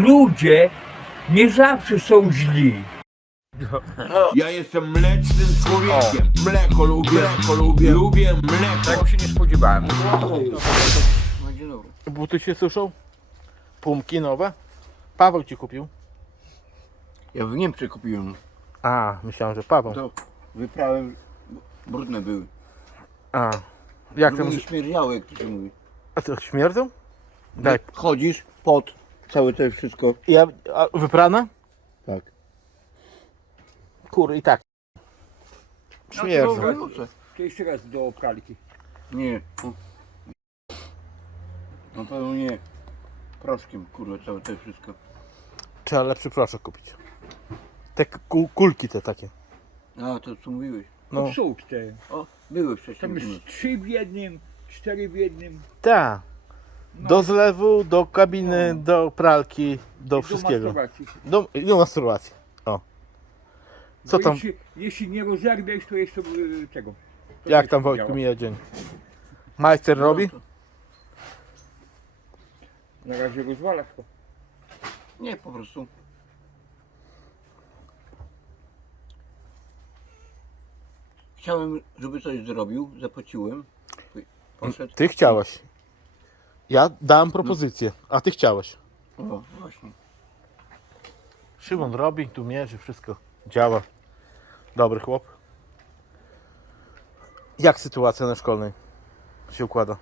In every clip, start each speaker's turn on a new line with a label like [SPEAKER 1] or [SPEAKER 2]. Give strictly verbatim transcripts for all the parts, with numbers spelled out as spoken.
[SPEAKER 1] ludzie nie zawsze są źli.
[SPEAKER 2] Ja jestem mlecznym człowiekiem. Mleko lubię, mleko lubię, lubię mleko.
[SPEAKER 1] Tego się nie spodziewałem.
[SPEAKER 3] No dzień dobry.
[SPEAKER 4] Buty się suszą? Pumki nowe? Paweł ci kupił.
[SPEAKER 3] Ja w Niemczech kupiłem.
[SPEAKER 4] A, myślałem, że Paweł.
[SPEAKER 3] To wyprałem, brudne były.
[SPEAKER 4] A, jak
[SPEAKER 3] Żeby
[SPEAKER 4] to
[SPEAKER 3] nie
[SPEAKER 4] musi...
[SPEAKER 3] śmierdziały, jak to się mówi.
[SPEAKER 4] A co, śmierdzą? Daj.
[SPEAKER 3] Chodzisz, pot, całe to wszystko.
[SPEAKER 4] Ja, a wyprane?
[SPEAKER 3] Tak.
[SPEAKER 4] Kury i tak. Śmierdzą.
[SPEAKER 3] No, no, co?
[SPEAKER 1] To jeszcze raz do pralki.
[SPEAKER 3] Nie. Na pewno nie. Proszkiem, kurwa, całe to wszystko.
[SPEAKER 4] Trzeba lepszy proszek kupić. Te ku, kulki te takie.
[SPEAKER 3] A, to co mówiłeś.
[SPEAKER 4] No.
[SPEAKER 1] No. Są te.
[SPEAKER 3] O, były wcześniej.
[SPEAKER 1] Tam jest trzy w jednym, cztery w jednym.
[SPEAKER 4] Tak.
[SPEAKER 1] No.
[SPEAKER 4] Do zlewu, do kabiny, do pralki, do
[SPEAKER 1] I
[SPEAKER 4] wszystkiego.
[SPEAKER 1] masturbacji.
[SPEAKER 4] Do, i do masturbacji. O. Co
[SPEAKER 1] Bo
[SPEAKER 4] tam,
[SPEAKER 1] Jeśli, jeśli nie rozerwiesz, to jeszcze y, tego. To
[SPEAKER 4] jak
[SPEAKER 1] też
[SPEAKER 4] tam
[SPEAKER 1] nie
[SPEAKER 4] Wojtku
[SPEAKER 1] działa.
[SPEAKER 4] mija dzień? Majster robi?
[SPEAKER 3] No, to...
[SPEAKER 1] Na razie rozwalasz to.
[SPEAKER 3] Nie, po prostu. Chciałem, żeby coś zrobił, zapłaciłem. Poszedł.
[SPEAKER 4] Ty chciałeś. Ja dałem propozycję, a ty chciałeś.
[SPEAKER 3] O, właśnie.
[SPEAKER 4] Szymon robi, tu mierzy, wszystko działa. Dobry chłop. Jak sytuacja na szkolnej się układa?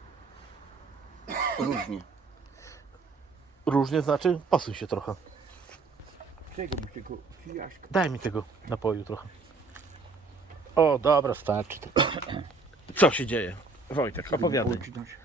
[SPEAKER 3] Różnie.
[SPEAKER 4] Różnie znaczy? Posuń się trochę.
[SPEAKER 1] Czego mi tego fijaśka?
[SPEAKER 4] Daj mi tego napoju trochę. O, dobra, starczy. Co się dzieje? Wojtek, opowiadaj.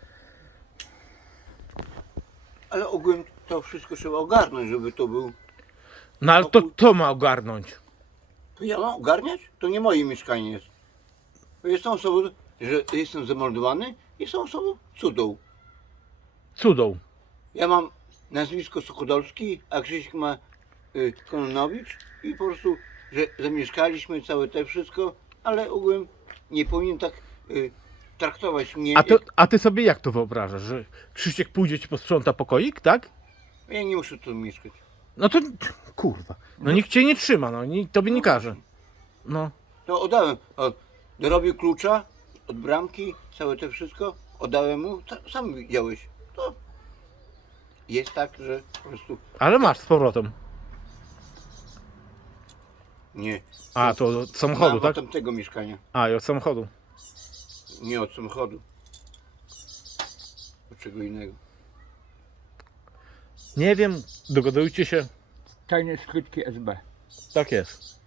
[SPEAKER 3] Ale ogółem to wszystko trzeba ogarnąć, żeby to był.
[SPEAKER 4] No ale to to ma ogarnąć.
[SPEAKER 3] To ja mam ogarniać? To nie moje mieszkanie jest. To jestem osobą, że jestem zamordowany i są osobą cudą.
[SPEAKER 4] Cudą.
[SPEAKER 3] Ja mam nazwisko Sokodolski, a Krzysiek ma y, Kononowicz i po prostu, że zamieszkaliśmy całe te wszystko, ale ogółem nie powinien tak y, traktować mnie.
[SPEAKER 4] A, to,
[SPEAKER 3] jak...
[SPEAKER 4] a ty sobie jak to wyobrażasz? Że Krzysiek pójdzie ci posprząta pokoik, tak?
[SPEAKER 3] Ja nie muszę tu mieszkać.
[SPEAKER 4] No to kurwa. No nikt cię nie trzyma, no nikt tobie nie każe. No.
[SPEAKER 3] To oddałem. O, dorobił klucza od bramki, całe to wszystko. Oddałem mu, ta, sam widziałeś. To jest tak, że po prostu
[SPEAKER 4] Ale masz z powrotem.
[SPEAKER 3] nie.
[SPEAKER 4] A, to od samochodu,
[SPEAKER 3] Mam
[SPEAKER 4] tak?
[SPEAKER 3] od tamtego mieszkania,
[SPEAKER 4] A, i od samochodu.
[SPEAKER 3] nie od samochodu. Od czego innego.
[SPEAKER 4] Nie wiem, dogadujcie się.
[SPEAKER 1] Tajne skrytki S B.
[SPEAKER 4] Tak jest.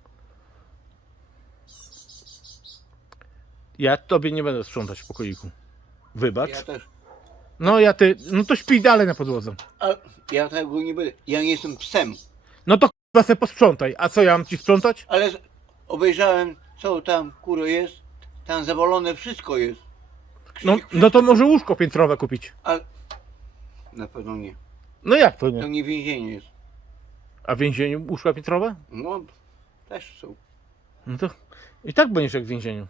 [SPEAKER 4] Ja tobie nie będę sprzątać w pokoiku. Wybacz.
[SPEAKER 3] Ja też.
[SPEAKER 4] No ja ty, no to śpij dalej na podłodze.
[SPEAKER 3] Ale ja tego nie będę. Ja nie jestem psem.
[SPEAKER 4] No to k***a se posprzątaj. A co ja mam ci sprzątać?
[SPEAKER 3] Ale z- obejrzałem, co tam kurwa jest. Tam zawalone wszystko jest.
[SPEAKER 4] No,
[SPEAKER 3] Krzysiek,
[SPEAKER 4] no to może łóżko piętrowe kupić.
[SPEAKER 3] Ale na pewno nie.
[SPEAKER 4] No jak to
[SPEAKER 3] To
[SPEAKER 4] nie?
[SPEAKER 3] nie więzienie jest.
[SPEAKER 4] A w więzieniu łóżka piętrowe?
[SPEAKER 3] No, też są.
[SPEAKER 4] No to i tak będziesz jak w więzieniu.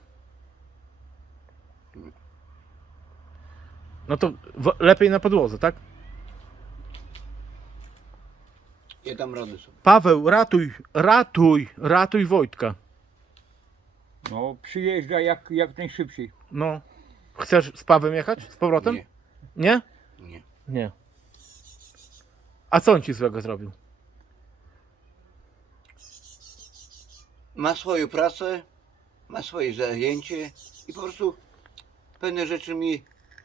[SPEAKER 4] No to w, lepiej na podłodze, tak?
[SPEAKER 3] Ja dam radę sobie.
[SPEAKER 4] Paweł, ratuj, ratuj, ratuj Wojtka.
[SPEAKER 1] No przyjeżdża jak, jak najszybciej.
[SPEAKER 4] No. Chcesz z Pawem jechać? Z powrotem?
[SPEAKER 3] Nie,
[SPEAKER 4] Nie?
[SPEAKER 3] nie.
[SPEAKER 4] Nie. A co on ci złego zrobił?
[SPEAKER 3] Ma swoją pracę, ma swoje zajęcie i po prostu pewne rzeczy mi,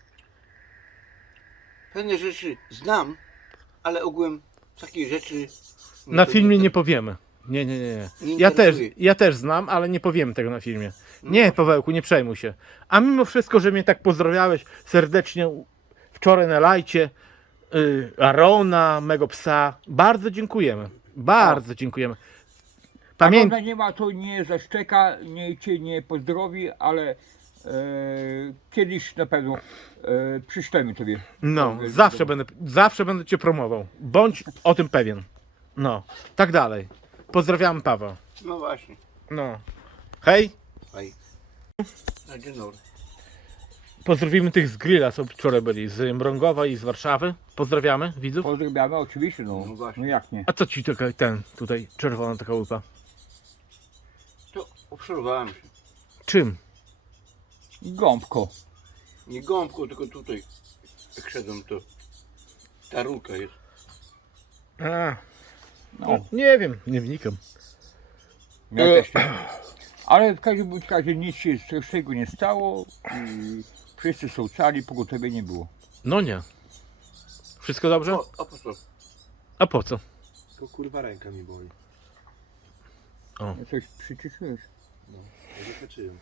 [SPEAKER 3] pewne rzeczy znam, ale ogółem takich rzeczy mnie
[SPEAKER 4] Na
[SPEAKER 3] to
[SPEAKER 4] filmie nie
[SPEAKER 3] inter-
[SPEAKER 4] powiemy. Nie, nie, nie.
[SPEAKER 3] Nie
[SPEAKER 4] nie. Ja też,
[SPEAKER 3] interesuje.
[SPEAKER 4] ja też znam, ale nie powiemy tego na filmie.
[SPEAKER 3] No
[SPEAKER 4] Nie,
[SPEAKER 3] właśnie.
[SPEAKER 4] Pawełku, nie przejmuj się. A mimo wszystko, że mnie tak pozdrawiałeś serdecznie wczoraj na lajcie, yy, Arona, mego psa, bardzo dziękujemy. Bardzo dziękujemy.
[SPEAKER 1] Pamiętaj.
[SPEAKER 4] Pamiętaj.
[SPEAKER 1] nie ma, to nie zaszczeka, nie cię nie pozdrowi, ale e, kiedyś na pewno e, przyślemy tobie.
[SPEAKER 4] No,
[SPEAKER 1] Dobry,
[SPEAKER 4] zawsze
[SPEAKER 1] dobry.
[SPEAKER 4] będę, zawsze będę cię promował. Bądź o tym pewien. No, tak dalej. Pozdrawiam Paweł.
[SPEAKER 3] No właśnie.
[SPEAKER 4] No. Hej.
[SPEAKER 3] Hej. Na dzień dobry.
[SPEAKER 4] Pozdrowimy tych z grilla, co wczoraj byli, z Mrągowa i z Warszawy. Pozdrawiamy widzów.
[SPEAKER 1] Pozdrawiamy oczywiście, no,
[SPEAKER 3] No
[SPEAKER 1] no,
[SPEAKER 3] właśnie.
[SPEAKER 1] jak nie.
[SPEAKER 4] A co ci taka, ten tutaj czerwona taka łypa?
[SPEAKER 3] To obserwowałem się.
[SPEAKER 4] Czym?
[SPEAKER 1] Gąbko.
[SPEAKER 3] Nie gąbką, tylko tutaj. Jak szedłem, to ta rurka jest.
[SPEAKER 4] A,
[SPEAKER 1] No,
[SPEAKER 4] nie wiem, nie wnikam.
[SPEAKER 1] ja też nie. Ale w każdym bądź razie nic się strasznego nie stało. I wszyscy są cali, pogotowie nie było.
[SPEAKER 4] No nie. Wszystko dobrze?
[SPEAKER 3] O, a po co?
[SPEAKER 4] A po co?
[SPEAKER 5] To kurwa ręka mi boli.
[SPEAKER 1] Ja coś przyciszyłeś.
[SPEAKER 5] No, ja zahaczyłem.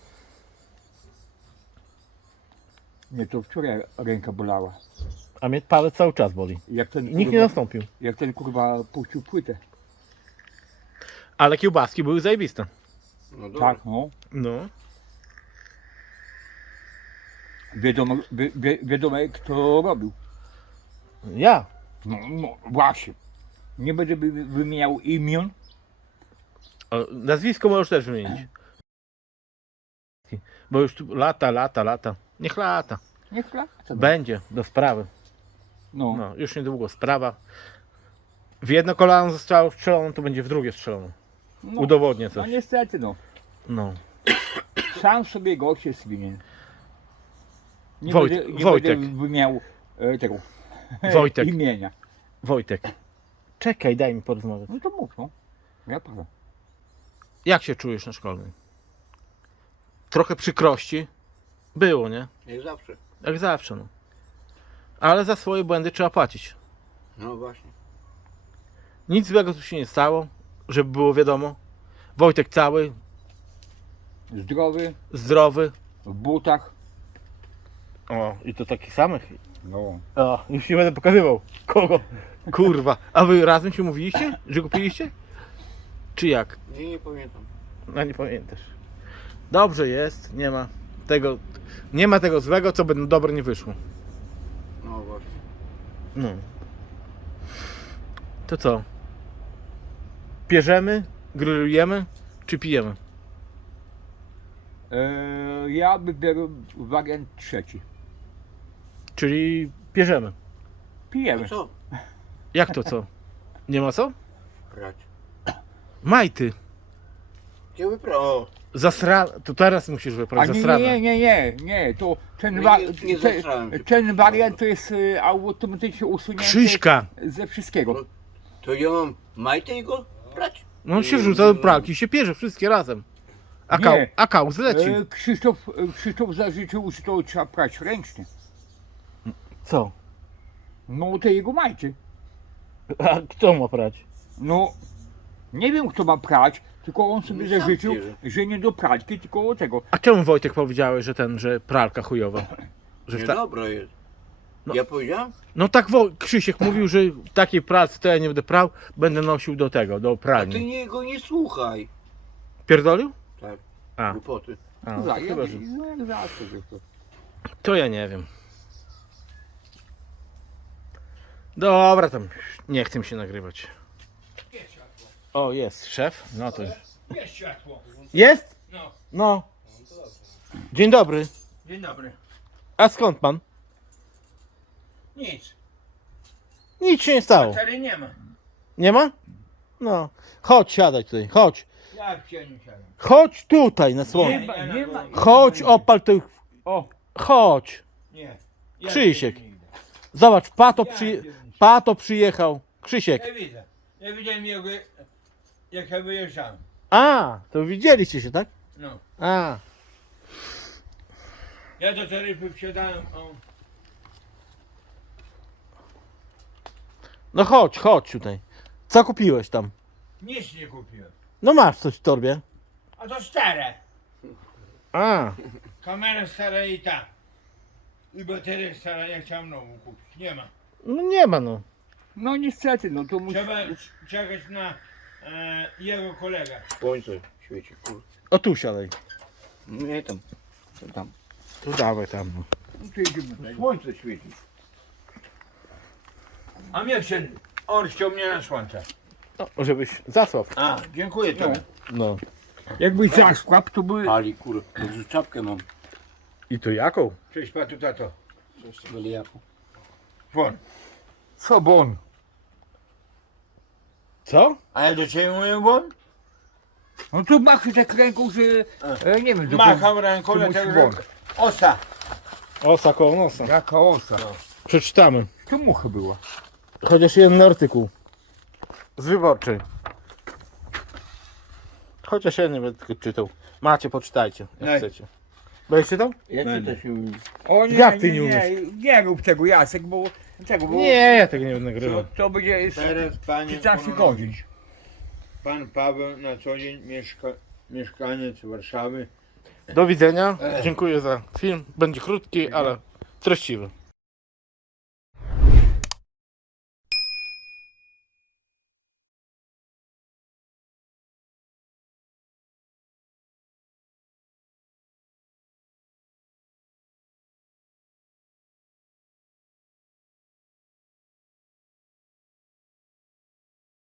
[SPEAKER 1] Nie, to wczoraj ręka bolała.
[SPEAKER 4] A mnie palec cały czas boli.
[SPEAKER 1] Jak ten,
[SPEAKER 4] Nikt nie
[SPEAKER 1] kurwa,
[SPEAKER 4] nastąpił.
[SPEAKER 1] jak ten kurwa puścił płytę.
[SPEAKER 4] Ale kiełbaski były zajebiste.
[SPEAKER 3] No dobra.
[SPEAKER 1] Tak, no.
[SPEAKER 4] No.
[SPEAKER 1] Wiadomo, wi, wi, wiadomo kto robił.
[SPEAKER 4] Ja.
[SPEAKER 1] No, no właśnie. Nie będę wy- wymieniał imion.
[SPEAKER 4] O, nazwisko możesz też wymienić. Bo już tu lata, lata, lata. Niech lata.
[SPEAKER 1] Niech lata.
[SPEAKER 4] Będzie do sprawy.
[SPEAKER 1] No.
[SPEAKER 4] No, już niedługo sprawa. W jedno kolano zostało strzelone, to będzie w drugie strzelone.
[SPEAKER 1] No.
[SPEAKER 4] Udowodnię
[SPEAKER 1] No
[SPEAKER 4] coś.
[SPEAKER 1] niestety no.
[SPEAKER 4] No.
[SPEAKER 1] Sam sobie gość jest winien. Nie
[SPEAKER 4] Wojt-
[SPEAKER 1] będę, nie
[SPEAKER 4] Wojtek.
[SPEAKER 1] będę wymieniał e, tego
[SPEAKER 4] Wojtek.
[SPEAKER 1] imienia.
[SPEAKER 4] Wojtek. Czekaj, daj mi porozmawiać.
[SPEAKER 1] No to mów, no. Ja powiem.
[SPEAKER 4] Jak się czujesz na szkolnej? Trochę przykrości. Było, nie?
[SPEAKER 3] Jak zawsze.
[SPEAKER 4] Jak zawsze, no. Ale za swoje błędy trzeba płacić.
[SPEAKER 3] No właśnie.
[SPEAKER 4] Nic złego tu się nie stało, żeby było wiadomo. Wojtek cały,
[SPEAKER 1] Zdrowy,
[SPEAKER 4] zdrowy.
[SPEAKER 1] w butach.
[SPEAKER 4] O, i to takich samych.
[SPEAKER 1] No.
[SPEAKER 4] O, już nie będę pokazywał. Kogo? Kurwa. A wy razem się mówiliście, że kupiliście? Czy jak?
[SPEAKER 3] Nie, nie pamiętam.
[SPEAKER 4] No nie pamiętasz. Dobrze jest, nie ma tego, nie ma tego złego, co by na dobre nie wyszło.
[SPEAKER 3] No właśnie.
[SPEAKER 4] No. To co? Pierzemy, grillujemy, czy pijemy?
[SPEAKER 1] E, ja wybieram wariant trzeci.
[SPEAKER 4] Czyli pierzemy.
[SPEAKER 1] Pijemy.
[SPEAKER 3] A co?
[SPEAKER 4] Jak to co? Nie ma co?
[SPEAKER 3] Brać.
[SPEAKER 4] Majty.
[SPEAKER 3] Gdzie wypra... O,
[SPEAKER 4] Zasra... To teraz musisz
[SPEAKER 1] A
[SPEAKER 4] wyprawić
[SPEAKER 1] nie,
[SPEAKER 4] zasrane.
[SPEAKER 1] nie, nie, nie, nie, to ten,
[SPEAKER 3] Nie,
[SPEAKER 1] wa-
[SPEAKER 3] nie- nie
[SPEAKER 1] te,
[SPEAKER 3] zesrałem się.
[SPEAKER 1] ten wariant to jest e, automatycznie usunięty
[SPEAKER 4] Krzyśka.
[SPEAKER 1] ze wszystkiego.
[SPEAKER 3] to ja mam majtę jego brać?
[SPEAKER 4] No on się wrzuca do pralki i się pierze wszystkie razem. A kał,
[SPEAKER 1] Nie.
[SPEAKER 4] a kał zleci.
[SPEAKER 1] E, Krzysztof, e, Krzysztof zażyczył, że to trzeba prać ręcznie.
[SPEAKER 4] Co?
[SPEAKER 1] No te jego majty.
[SPEAKER 4] A kto ma prać?
[SPEAKER 1] No, nie wiem kto ma prać, tylko on sobie
[SPEAKER 3] No sam
[SPEAKER 1] zażyczył,
[SPEAKER 3] bierze.
[SPEAKER 1] że nie do pralki, tylko tego.
[SPEAKER 4] A czemu Wojtek powiedziałeś, że ten, że pralka chujowa? Że w ta...
[SPEAKER 3] Niedobra jest.
[SPEAKER 4] No.
[SPEAKER 3] Ja powiedziałem?
[SPEAKER 4] No tak Wo... Krzysiek mówił, że w takiej pracy to ja nie będę prał, będę nosił do tego, do
[SPEAKER 3] A ty
[SPEAKER 4] pralni.
[SPEAKER 3] nie, go nie słuchaj.
[SPEAKER 4] Pierdolił?
[SPEAKER 3] Tak,
[SPEAKER 4] A,
[SPEAKER 3] głupoty.
[SPEAKER 4] a to,
[SPEAKER 1] Za,
[SPEAKER 4] chyba,
[SPEAKER 1] ja,
[SPEAKER 4] że...
[SPEAKER 1] no jak zawsze zresztą.
[SPEAKER 4] to ja nie wiem. Dobra, tam nie chcę mi się nagrywać. O, jest szef. No to już.
[SPEAKER 1] Jest światło.
[SPEAKER 4] Jest?
[SPEAKER 1] No.
[SPEAKER 4] No. Dzień dobry.
[SPEAKER 1] Dzień dobry.
[SPEAKER 4] A skąd pan?
[SPEAKER 1] Nic.
[SPEAKER 4] Nic się nie stało.
[SPEAKER 1] Cztery nie ma.
[SPEAKER 4] Nie ma? No. Chodź, siadaj tutaj. Chodź.
[SPEAKER 1] Jak się nie siadam?
[SPEAKER 4] Chodź tutaj na
[SPEAKER 1] Nie
[SPEAKER 4] słońce.
[SPEAKER 1] ma, nie ma.
[SPEAKER 4] Chodź, opal tych.
[SPEAKER 1] O,
[SPEAKER 4] Chodź.
[SPEAKER 1] nie.
[SPEAKER 4] Krzysiek. Zobacz, Pato, przy... Pato przyjechał. Krzysiek.
[SPEAKER 6] Ja widzę. Ja widziałem jego, jak ja wyjeżdżałem.
[SPEAKER 4] A, to widzieliście się, tak?
[SPEAKER 6] No.
[SPEAKER 4] A.
[SPEAKER 6] Ja do taryfy wsiadałem, o.
[SPEAKER 4] No chodź, chodź tutaj. Co kupiłeś tam?
[SPEAKER 6] Nic nie kupiłem.
[SPEAKER 4] No masz coś w torbie.
[SPEAKER 6] A to stare.
[SPEAKER 4] A.
[SPEAKER 6] Kamera stara i ta. I bateria stara, ja chciałem nową kupić. Nie ma.
[SPEAKER 4] No nie ma no.
[SPEAKER 1] No niestety, no to musi...
[SPEAKER 6] Trzeba czekać na e, jego kolegę.
[SPEAKER 3] Słońce świeci, kur...
[SPEAKER 4] O tu siadaj.
[SPEAKER 3] Nie tam. To tam.
[SPEAKER 4] Tu dawaj tam. No.
[SPEAKER 1] No to idziemy tutaj.
[SPEAKER 3] Słońce świeci.
[SPEAKER 6] A mnie się, on chciał mnie na słońce.
[SPEAKER 4] No, żebyś zasłał.
[SPEAKER 6] A, dziękuję tobie.
[SPEAKER 4] No.
[SPEAKER 1] Jakbyś zaszłap, to by...
[SPEAKER 3] Pali, kur... Dobrze czapkę mam.
[SPEAKER 4] I to jaką?
[SPEAKER 6] Cześć patu tato.
[SPEAKER 3] Byle jaką.
[SPEAKER 6] Won.
[SPEAKER 1] Co bon?
[SPEAKER 4] Co?
[SPEAKER 6] A ja do ciebie mówię won?
[SPEAKER 1] No tu machy tak ręką, że e, nie wiem. to-
[SPEAKER 6] Macham ręką,
[SPEAKER 1] to
[SPEAKER 6] dlatego
[SPEAKER 1] musi
[SPEAKER 6] że...
[SPEAKER 1] won.
[SPEAKER 6] Osa.
[SPEAKER 4] Osa koło nosa.
[SPEAKER 1] Jaka osa.
[SPEAKER 4] Przeczytamy.
[SPEAKER 1] Tu mucha była.
[SPEAKER 4] Chociaż jeden artykuł. Z wyborczej. Chociaż ja nie będę tylko czytał. Macie, poczytajcie, jak
[SPEAKER 6] Nej.
[SPEAKER 4] chcecie. Będziesz czytał?
[SPEAKER 3] Ja
[SPEAKER 6] Będę.
[SPEAKER 3] czytać nie umiem.
[SPEAKER 1] O nie,
[SPEAKER 4] Jak ty
[SPEAKER 1] nie,
[SPEAKER 4] nie
[SPEAKER 1] nie, nie rób tego Jacek, bo tego, bo
[SPEAKER 4] Nie, ja tego nie będę
[SPEAKER 1] to,
[SPEAKER 4] nagrywał.
[SPEAKER 1] to będzie
[SPEAKER 6] Teraz panie
[SPEAKER 1] piętnaście
[SPEAKER 6] Kononowicz.
[SPEAKER 1] godzin.
[SPEAKER 6] Pan Paweł na co dzień mieszka... mieszkaniec Warszawy.
[SPEAKER 4] Do widzenia. Dziękuję za film. Będzie krótki, ale treściwy.